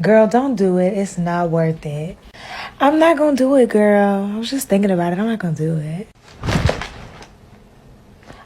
Girl, don't do it. It's not worth it. I'm not gonna do it, girl. I was just thinking about it. I'm not gonna do it.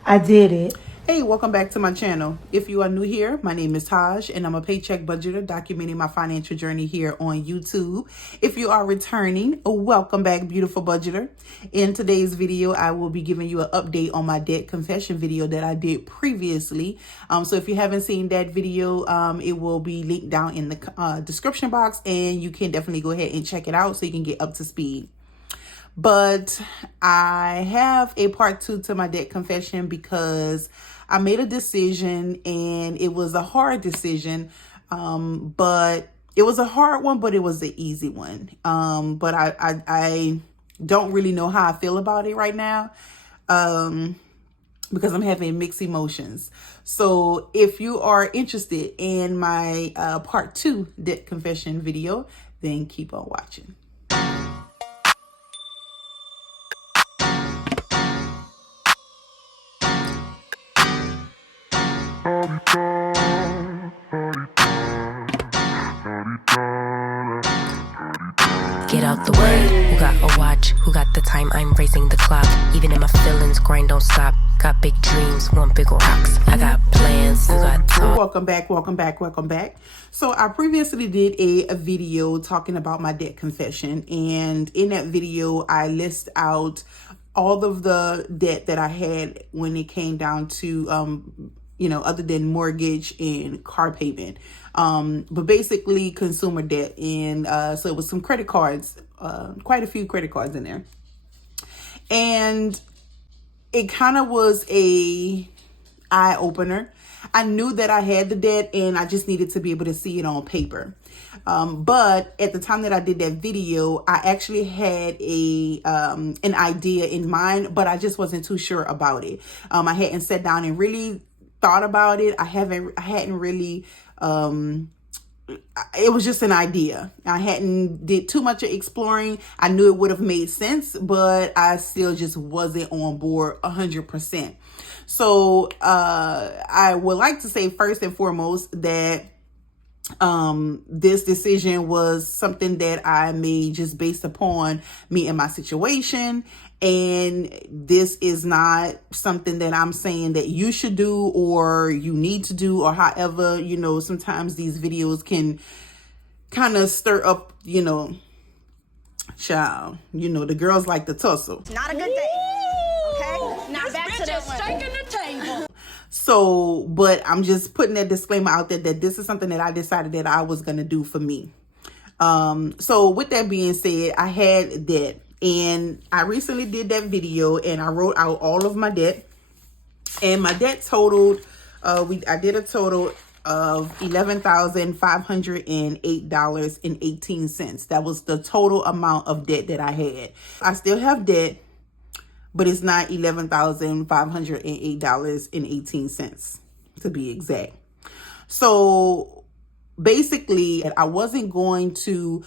I did it. Hey, welcome back to my channel. If you are new here, my name is Taj and I'm a paycheck budgeter documenting my financial journey here on YouTube. If you are returning, welcome back, beautiful budgeter. In today's video, I will be giving you an update on my debt confession video that I did previously. So if you haven't seen that video, it will be linked down in the description box and you can definitely go ahead and check it out so you can get up to speed. But I have a part 2 to my debt confession because I made a decision and it was a hard decision. But it was a hard one, but it was an easy one. But I don't really know how I feel about it right now. Because I'm having mixed emotions. So if you are interested in my part 2 debt confession video, then keep on watching. Get out the way. Who got a watch? Who got the time? I'm racing the clock. Even in my feelings, grind don't stop. Got big dreams, want big rocks. I got plans, you got talk. Welcome back. So I previously did a video talking about my debt confession. And in that video, I list out all of the debt that I had when it came down to, other than mortgage and car payment. But basically consumer debt. And so it was some credit cards, quite a few credit cards in there. And it kind of was a eye opener. I knew that I had the debt and I just needed to be able to see it on paper. But at the time that I did that video, I actually had an idea in mind, but I just wasn't too sure about it. I hadn't sat down and really thought about it. I hadn't really, it was just an idea. I hadn't did too much of exploring. I knew it would have made sense, but I still just wasn't on board 100%. So, I would like to say first and foremost that this decision was something that I made just based upon me and my situation. And this is not something that I'm saying that you should do or you need to do, or however, sometimes these videos can kind of stir up, child, the girls like to tussle. Not a good day. Okay? Not back to that one. Shaking the table. So, but I'm just putting that disclaimer out there that this is something that I decided that I was going to do for me. So with that being said, I had debt and I recently did that video and I wrote out all of my debt, and my debt totaled, I did a total of $11,508.18. That was the total amount of debt that I had. I still have debt, but it's not $11,508.18 to be exact. So basically, I wasn't going to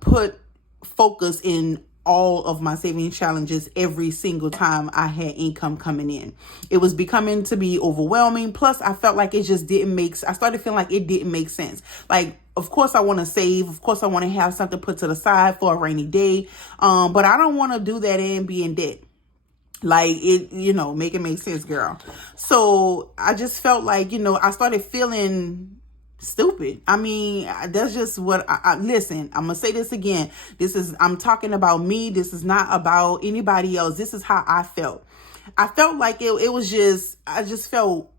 put focus in all of my saving challenges every single time I had income coming in. It was becoming to be overwhelming. Plus, I felt like it just didn't I started feeling like it didn't make sense. Like, of course, I want to save. Of course, I want to have something put to the side for a rainy day. But I don't want to do that and be in debt. Like it, make it make sense, girl. So I just felt like, I started feeling stupid. I mean, that's just what listen, I'm gonna say this again. I'm talking about me. This is not about anybody else. This is how I felt. I felt like it was I just felt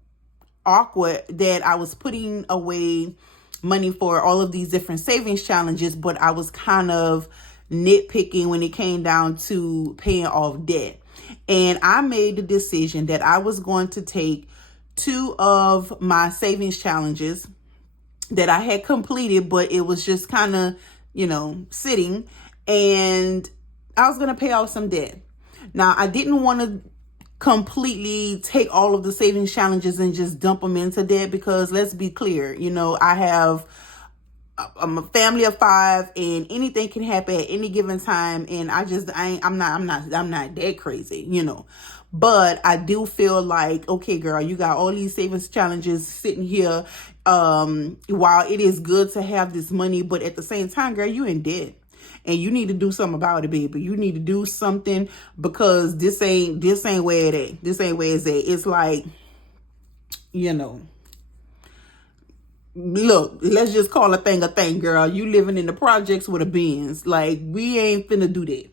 awkward that I was putting away money for all of these different savings challenges, but I was kind of nitpicking when it came down to paying off debt. And I made the decision that I was going to take 2 of my savings challenges that I had completed, but it was just kind of, sitting, and I was going to pay off some debt. Now, I didn't want to completely take all of the savings challenges and just dump them into debt because let's be clear, I'm a family of 5 and anything can happen at any given time. And I'm not that crazy, But I do feel like, okay, girl, you got all these savings challenges sitting here. while it is good to have this money, but at the same time, girl, you in debt. And you need to do something about it, baby. You need to do something, because this ain't where it at. This ain't where it's at. It's like, you know, look, let's just call a thing, girl. You living in the projects with a Benz. Like, we ain't finna do that.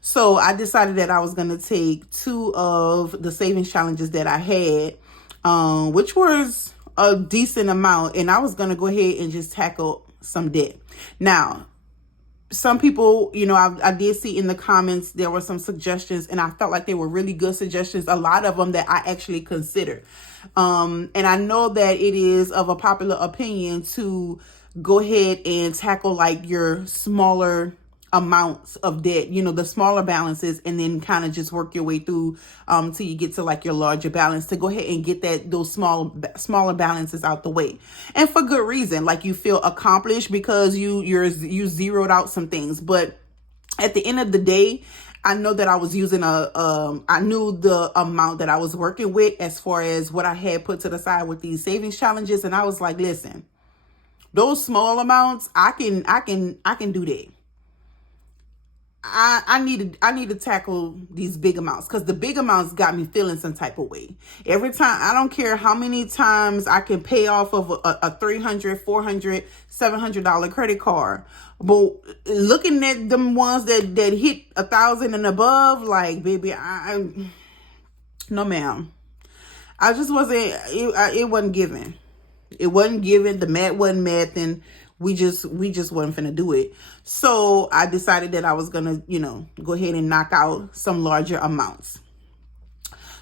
So I decided that I was going to take 2 of the savings challenges that I had, which was a decent amount. And I was going to go ahead and just tackle some debt. Now, some people, you know, I did see in the comments, there were some suggestions, and I felt like they were really good suggestions. A lot of them that I actually considered. And I know that it is of a popular opinion to go ahead and tackle like your smaller amounts of debt, you know, the smaller balances, and then kind of just work your way through till you get to like your larger balance, to go ahead and get those smaller balances out the way. And for good reason, like you feel accomplished because you zeroed out some things. But at the end of the day, I know that I was using I knew the amount that I was working with as far as what I had put to the side with these savings challenges. And I was like, listen, those small amounts, I can do that. I need to tackle these big amounts, because the big amounts got me feeling some type of way. Every time, I don't care how many times I can pay off of a $300, $400, $700 credit card. But looking at them ones that hit 1,000 and above, like, baby, no ma'am. I just wasn't, it wasn't given. It wasn't given. The math wasn't mathing. We just wasn't finna do it. So I decided that I was gonna, you know, go ahead and knock out some larger amounts.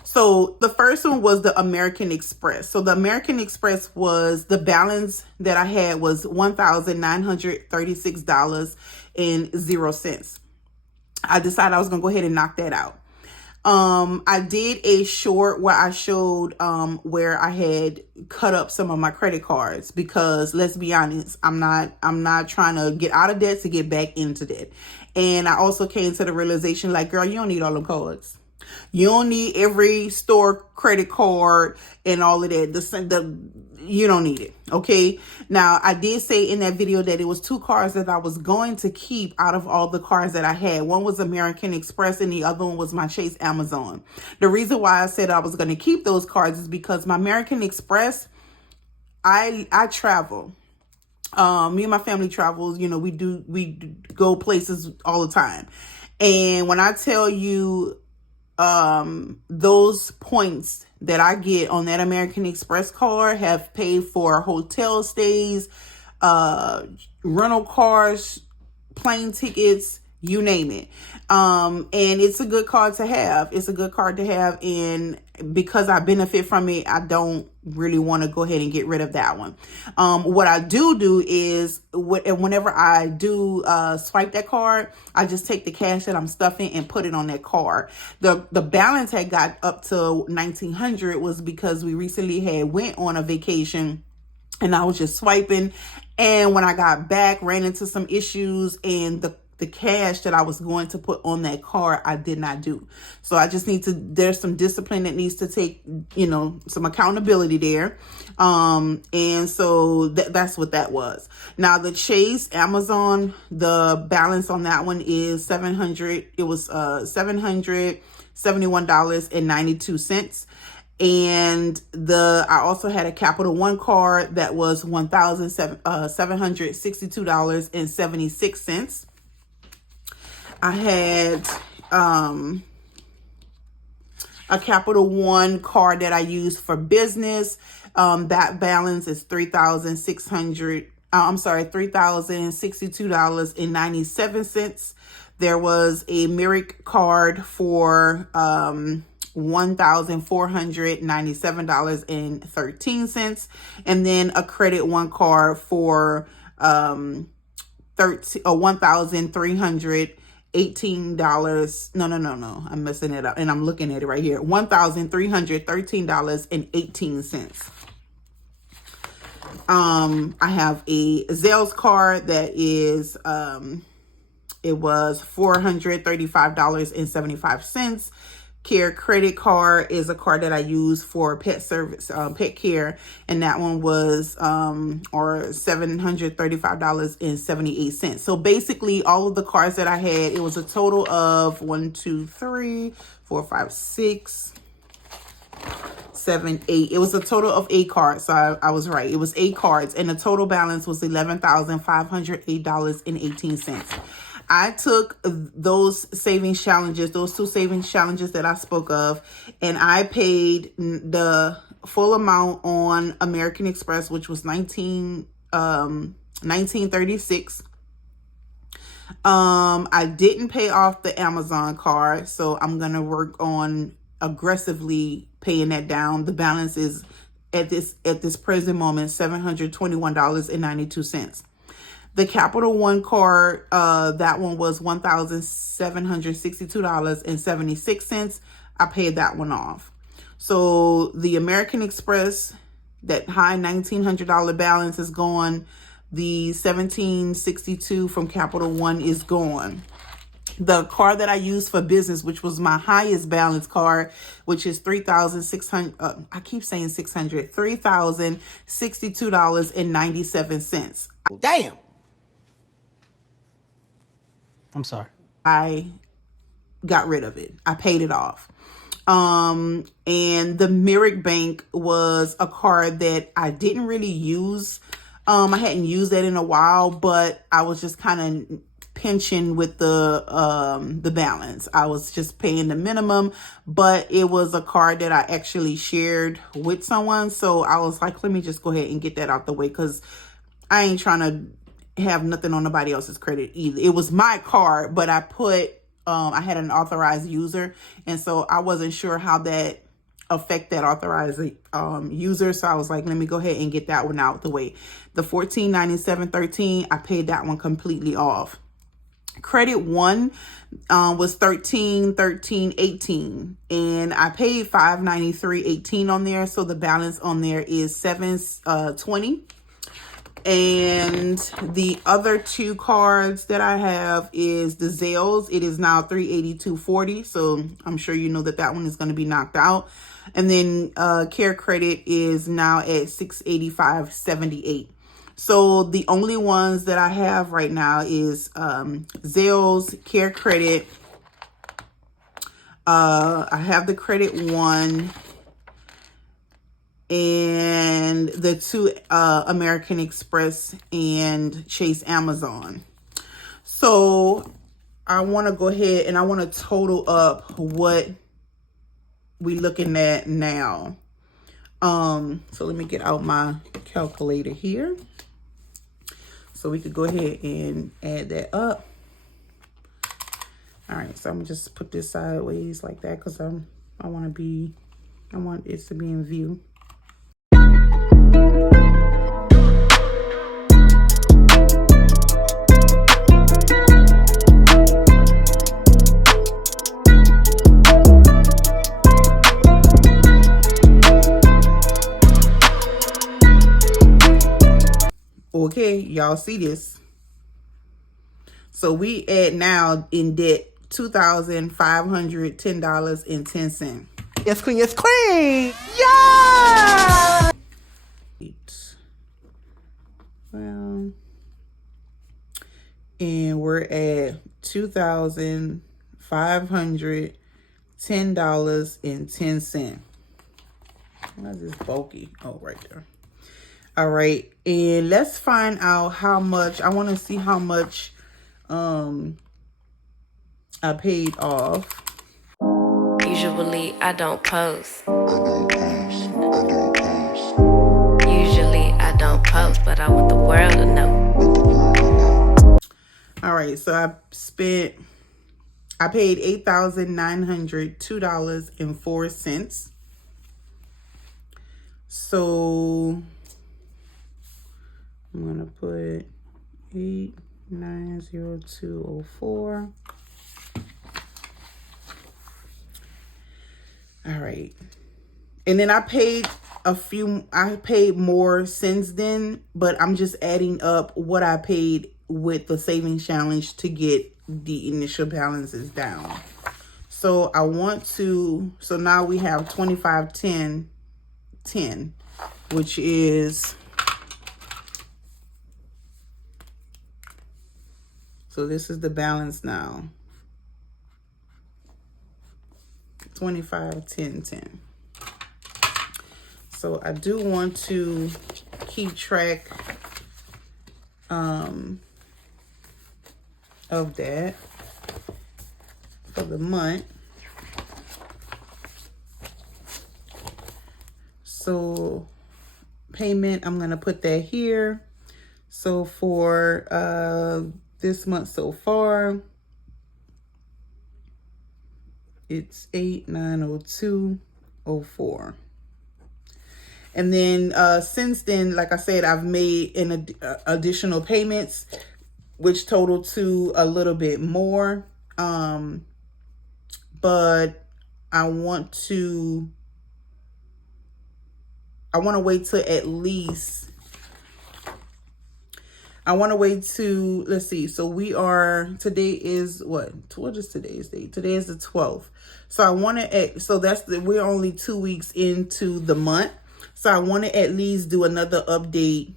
So the first one was the American Express. So the American Express was, the balance that I had was $1,936.00. I decided I was gonna go ahead and knock that out. I did a short where I showed where I had cut up some of my credit cards, because let's be honest, I'm not trying to get out of debt to get back into debt. And I also came to the realization, like, girl, you don't need all them cards. You don't need every store credit card and all of that. You don't need it. Okay. Now, I did say in that video that it was 2 cards that I was going to keep out of all the cards that I had. One was American Express and the other one was my Chase Amazon. The reason why I said I was going to keep those cards is because my American Express, I travel. Me and my family travels, you know, we go places all the time. And when I tell you, those points that I get on that American Express card have paid for hotel stays, rental cars, plane tickets, you name it. And it's a good card to have. It's a good card to have. And because I benefit from it, I don't really want to go ahead and get rid of that one. What I do is whenever I do swipe that card, I just take the cash that I'm stuffing and put it on that card. The balance had got up to $1,900 was because we recently had went on a vacation and I was just swiping. And when I got back, ran into some issues, and the cash that I was going to put on that card, I did not do. So I just need to, there's some discipline that needs to take, you know, some accountability there. And so that's what that was. Now the Chase Amazon, the balance on that one is $700. It was $771.92. And I also had a Capital One card that was $1,762.76. I had a Capital One card that I use for business. That balance is $3,062.97. There was a Merrick card for $1,497.13, and then a Credit One card for $1,318. No, I'm messing it up, and I'm looking at it right here. $1,313.18. I have a Zales card that is it was $435.75. Care credit card is a card that I use for pet service, pet care, and that one was or $735.78. So basically, all of the cards that I had, it was a total of 1, 2, 3, 4, 5, 6, 7, 8. It was a total of 8 cards. So I was right. It was 8 cards, and the total balance was $11,508.18. I took those savings challenges, those 2 savings challenges that I spoke of, and I paid the full amount on American Express, which was $19.36. I didn't pay off the Amazon card, so I'm gonna work on aggressively paying that down. The balance is at this present moment $721.92. The Capital One card, that one was $1,762.76. I paid that one off. So the American Express, that high $1,900 balance is gone. The $1,762 from Capital One is gone. The card that I used for business, which was my highest balance card, which is $3,600. I keep saying 600. $3,062.97. Damn. I'm sorry. I got rid of it. I paid it off. And the Merrick Bank was a card that I didn't really use. I hadn't used that in a while, but I was just kind of pinching with the balance. I was just paying the minimum, but it was a card that I actually shared with someone. So I was like, let me just go ahead and get that out the way, because I ain't trying to have nothing on nobody else's credit either. It was my card, but I put I had an authorized user, and so I wasn't sure how that affect that authorized user. So I was like, let me go ahead and get that one out the way. The $14.97.13, I paid that one completely off. Credit One was $13.13.18, and I paid $593.18 on there. So the balance on there is $720. And the other 2 cards that I have is the Zales. It is now $382.40. So I'm sure you know that that one is going to be knocked out. And then Care Credit is now at $685.78. So the only ones that I have right now is Zales, Care Credit. I have the Credit One, and the 2 American Express and Chase Amazon. So I want to go ahead and I want to total up what we looking at now. So let me get out my calculator here, so we could go ahead and add that up. All right, so I'm gonna just put this sideways like that, because I want it to be in view. Okay, y'all see this? So we add now in debt $2,510.10. Yes, queen. Yes, queen. Yeah. Well, and we're at $2,510.10. Why is this bulky? Oh, right there. All right, and let's find out how much. I want to see how much I paid off. Usually I don't post. Usually I don't post, but I want the world to know. All right, so I paid $8,902.04. So I'm gonna put 8,902.04. All right, and then I paid more since then, but I'm just adding up what I paid with the savings challenge to get the initial balances down. So I want to, so now we have 25, 10, 10, which is, so this is the balance now. 25, 10, 10. So I do want to keep track of that for the month. So payment, I'm gonna put that here. So for this month so far, it's 8902.04. And then since then, like I said, I've made an additional payments, which total to a little bit more. But I want to wait till at least, let's see. So we are, today is what is today's date? Today is the 12th. So I want to, so we're only 2 weeks into the month. So I want to at least do another update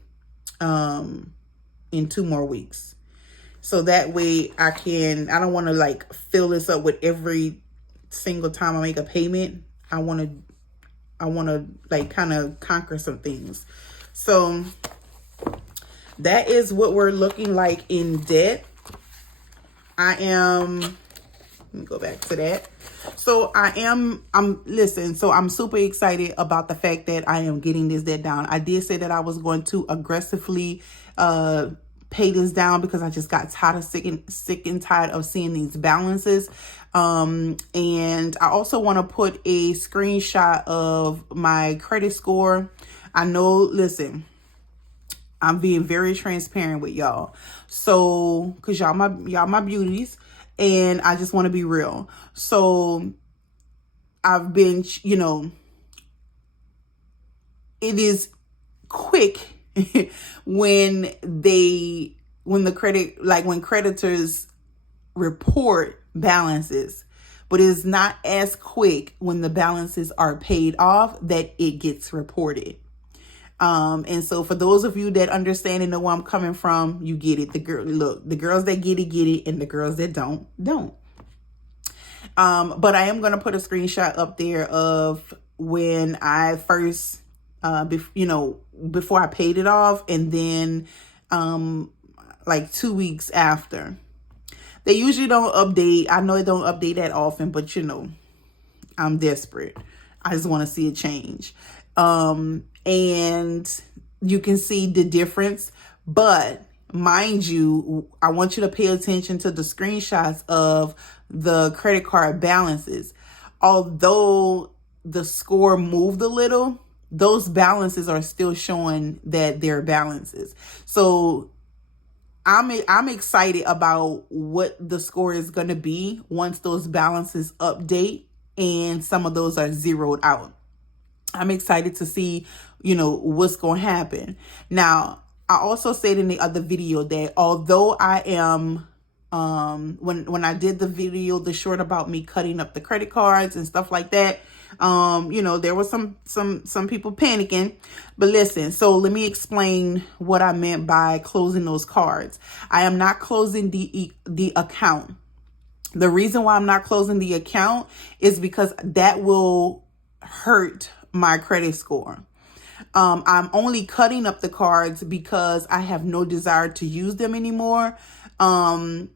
in 2 more weeks. So that way I don't want to like fill this up with every single time I make a payment. I want to like kind of conquer some things. So that is what we're looking like in debt. Let me go back to that. So listen, so I'm super excited about the fact that I am getting this debt down. I did say that I was going to aggressively pay this down because I just got tired of sick and tired of seeing these balances. And I also want to put a screenshot of my credit score. I know, listen, I'm being very transparent with y'all. So, cause y'all my beauties, and I just want to be real. So I've been, it is quick when creditors report balances, but it is not as quick when the balances are paid off that it gets reported. And so for those of you that understand and know where I'm coming from, you get it. The girls that get it, and the girls that don't. But I am going to put a screenshot up there of when I first, before I paid it off, and then, like 2 weeks after. They usually don't update. I know they don't update that often, but I'm desperate. I just want to see a change. And you can see the difference, but mind you, I want you to pay attention to the screenshots of the credit card balances. Although the score moved a little, those balances are still showing that they're balances. So I'm excited about what the score is going to be once those balances update and some of those are zeroed out. I'm excited to see, what's going to happen. Now, I also said in the other video that although I am, when I did the video, the short about me cutting up the credit cards and stuff like that, there was some people panicking, but listen, so let me explain what I meant by closing those cards. I am not closing the account. The reason why I'm not closing the account is because that will hurt my credit score. I'm only cutting up the cards because I have no desire to use them anymore. But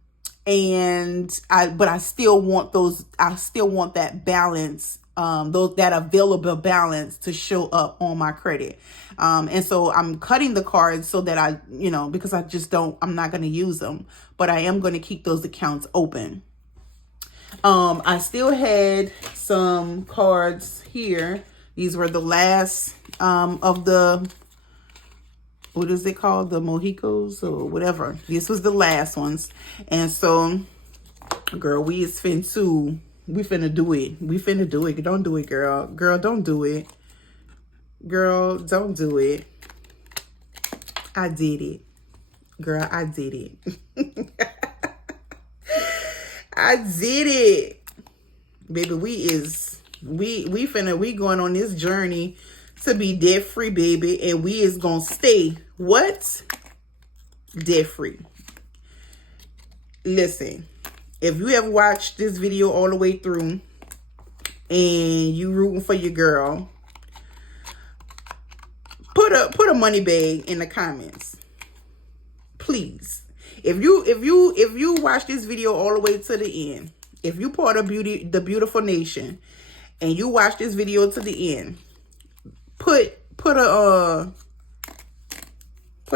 I still want that balance, that available balance to show up on my credit. And so I'm cutting the cards so that because I'm not going to use them, but I am going to keep those accounts open. I still had some cards here. These were the last of the, what is it called? The Mojicos or whatever. This was the last ones. And so, girl, we finna do it. We finna do it. Don't do it, girl. Girl, don't do it. Girl, don't do it. I did it. Girl, I did it. I did it. baby, we going on this journey to be debt free, baby, and we is gonna stay what? Debt free. Listen, if you ever watched this video all the way through and you rooting for your girl, put a money bag in the comments, please. If you watch this video all the way to the end, if you part of the Beautiful Nation and you watch this video to the end, put a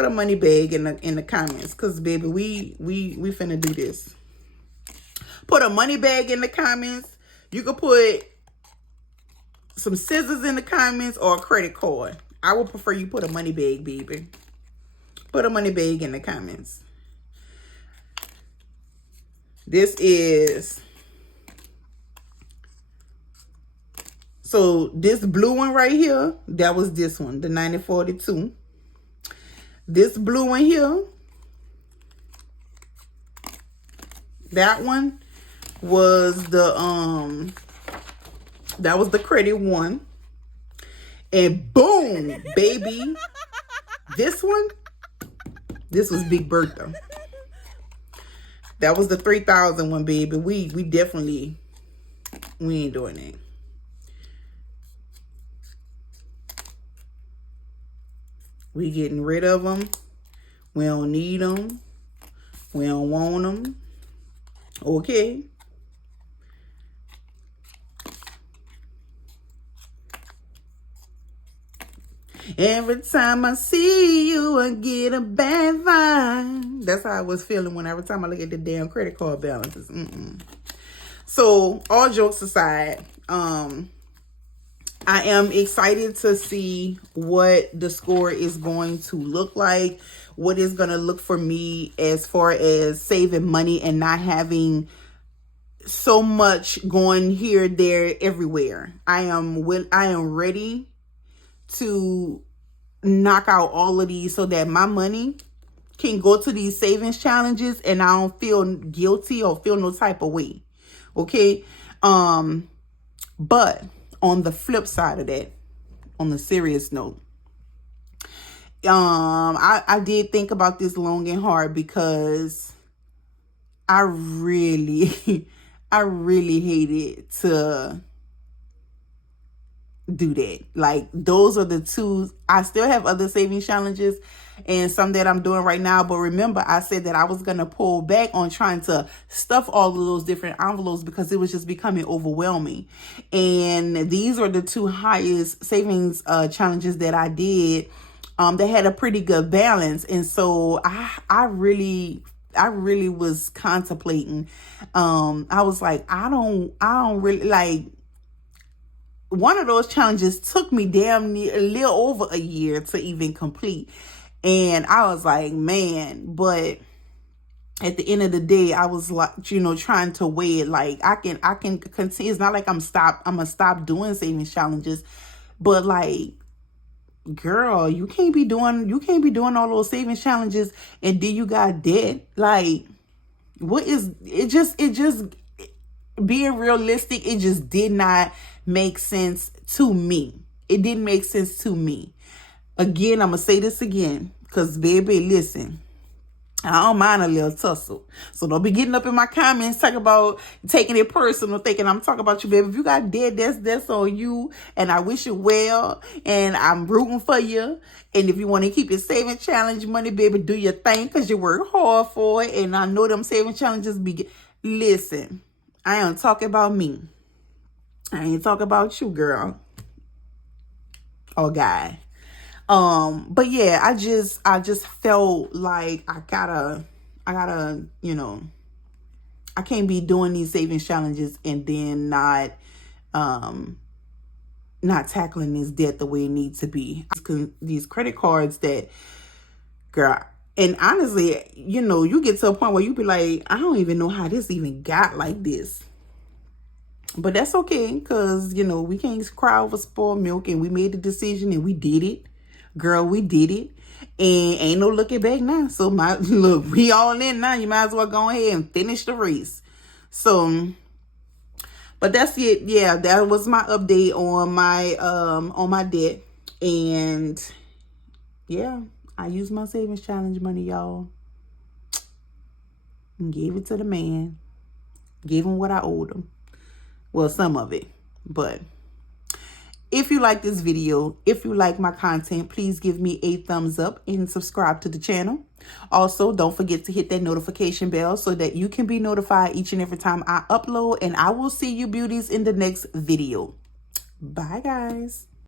money bag in the comments, cause baby, we finna do this. Put a money bag in the comments. You could put some scissors in the comments or a credit card. I would prefer you put a money bag, baby. Put a money bag in the comments. This is, so this blue one right here, that was this one, the 9042. This blue one here, that one was the that was the credit one. And boom, baby, this one, this was Big Bertha. That was the 3,000 one, baby. We definitely, we ain't doing that. We getting rid of them. We don't need them. We don't want them. Okay. Every time I see you, I get a bad vibe. That's how I was feeling when every time I look at the damn credit card balances. So, all jokes aside, I am excited to see what the score is going to look like, what is going to look for me as far as saving money and not having so much going here, there, everywhere. I am ready to knock out all of these so that my money can go to these savings challenges and I don't feel guilty or feel no type of way. Okay. But on the flip side of that, on the serious note, I did think about this long and hard because I really hated to do that. Like, those are the two. I still have other savings challenges and some that I'm doing right now, but remember I said that I was going to pull back on trying to stuff all of those different envelopes because it was just becoming overwhelming. And these are the two highest savings challenges that I did that had a pretty good balance. And so I really was contemplating. I was like, I don't really like. One of those challenges took me damn near a little over a year to even complete. And I was like, man, but at the end of the day, I was like, trying to weigh it. Like, I can continue. It's not like I'm gonna stop doing savings challenges, but like, girl, you can't be doing all those savings challenges and then you got debt. Like, what is it? Just being realistic, it just did not make sense to me. It didn't make sense to me. Again, I'm gonna say this again, because baby, listen, I don't mind a little tussle. So don't be getting up in my comments talking about taking it personal, thinking I'm talking about you, baby. If you got dead, that's on you. And I wish you well. And I'm rooting for you. And if you want to keep your saving challenge money, baby, do your thing because you work hard for it. And I know them saving challenges listen, I am talking about me. I ain't talking about you, girl. Or guy. But yeah, I just felt like I gotta, I can't be doing these savings challenges and then not tackling this debt the way it needs to be. These credit cards that, girl, and honestly, you get to a point where you be like, I don't even know how this even got like this. But that's okay, because, we can't cry over spoiled milk, and we made the decision and we did it. Girl, we did it. And ain't no looking back now. So, look, we all in now. You might as well go ahead and finish the race. So, But that's it. Yeah, that was my update on my debt. And yeah, I used my savings challenge money, y'all, and gave it to the man. Gave him what I owed him. Well, some of it. But if you like this video, if you like my content, please give me a thumbs up and subscribe to the channel. Also, don't forget to hit that notification bell so that you can be notified each and every time I upload. And I will see you beauties in the next video. Bye, guys.